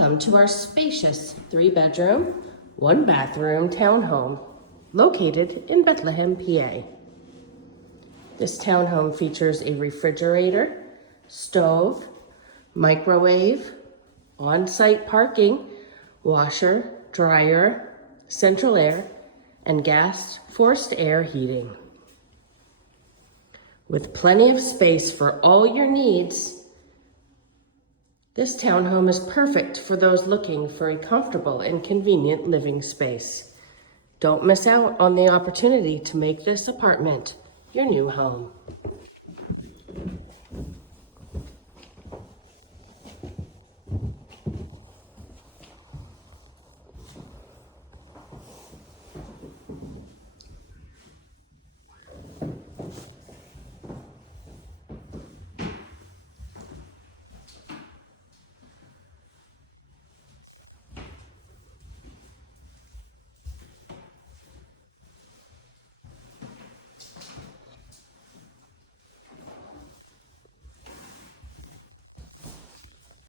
Welcome to our spacious 3-bedroom, 1-bathroom townhome located in Bethlehem, PA. This townhome features a refrigerator, stove, microwave, on-site parking, washer, dryer, central air, and gas forced air heating. With plenty of space for all your needs, this townhome is perfect for those looking for a comfortable and convenient living space. Don't miss out on the opportunity to make this apartment your new home.